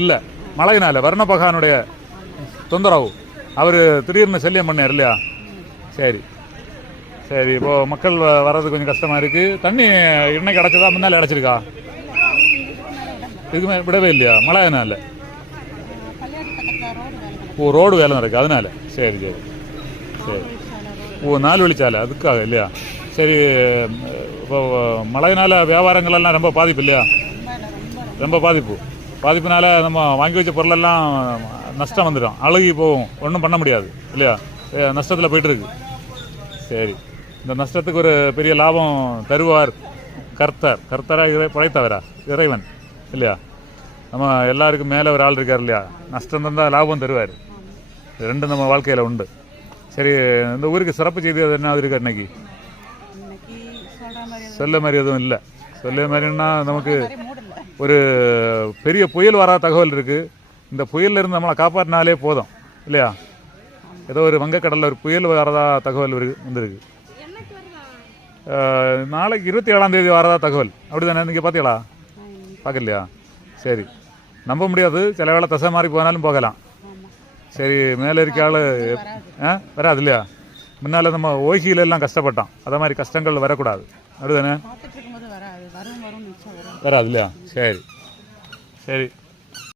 இல்லை மழையினால வர்ண பகவானுடைய தொந்தரவு அவர் திடீர்னு சல்லியம் பண்ணார் இல்லையா? சரி சரி. இப்போ மக்கள் வர்றது கொஞ்சம் கஷ்டமா இருக்கு. தண்ணி இன்னைக்கு அடைச்சதா முன்னால அடைச்சிருக்கா? இதுக்குமே விடவே இல்லையா மழையினால? ஓ ரோடு வேலை நடக்கு அதனால. சரி சரி சரி. ஓ 4 வழிச்சாலை அதுக்காக இல்லையா? சரி. இப்போ மழையினால வியாபாரங்கள் எல்லாம் ரொம்ப பாதிப்பு இல்லையா? ரொம்ப பாதிப்புனால நம்ம வாங்கி வச்ச பொருளெல்லாம் நஷ்டம் வந்துடும், அழுகி போகும், ஒன்றும் பண்ண முடியாது இல்லையா? நஷ்டத்தில் போயிட்டுருக்கு. சரி. இந்த நஷ்டத்துக்கு ஒரு பெரிய லாபம் தருவார் கர்த்தராக படைத்தவரா இறைவன் இல்லையா? நம்ம எல்லாருக்கும் மேலே ஒரு ஆள் இருக்கார் இல்லையா? நஷ்டம் தந்தால் லாபம் தருவார். ரெண்டும் நம்ம வாழ்க்கையில் உண்டு. சரி. இந்த ஊருக்கு சிறப்பு செய்தி அது என்ன இருக்கு இன்னைக்கு? சொல்ல மாதிரி எதுவும் இல்லை. சொல்ல மாதிரின்னா நமக்கு ஒரு பெரிய புயல் வராத தகவல் இருக்குது. இந்த புயலில் இருந்து நம்மளை காப்பாற்றினாலே போதும் இல்லையா? ஏதோ ஒரு வங்கக்கடலில் ஒரு புயல் வரதா தகவல் வந்துருக்கு. நாளைக்கு 27ஆம் தேதி வரதா தகவல். அப்படி தானே? நீங்கள் பார்த்தீங்களா? பார்க்கலையா? சரி. நம்ப முடியாது. சில வேளை தசை மாறி போனாலும் போகலாம். சரி. மேலே இருக்க ஆள் வராது இல்லையா? முன்னால் நம்ம ஓய்கிலெல்லாம் கஷ்டப்பட்டோம். அதை மாதிரி கஷ்டங்கள் வரக்கூடாது. அப்படி தானே? வராது இல்லையா? சரி சரி.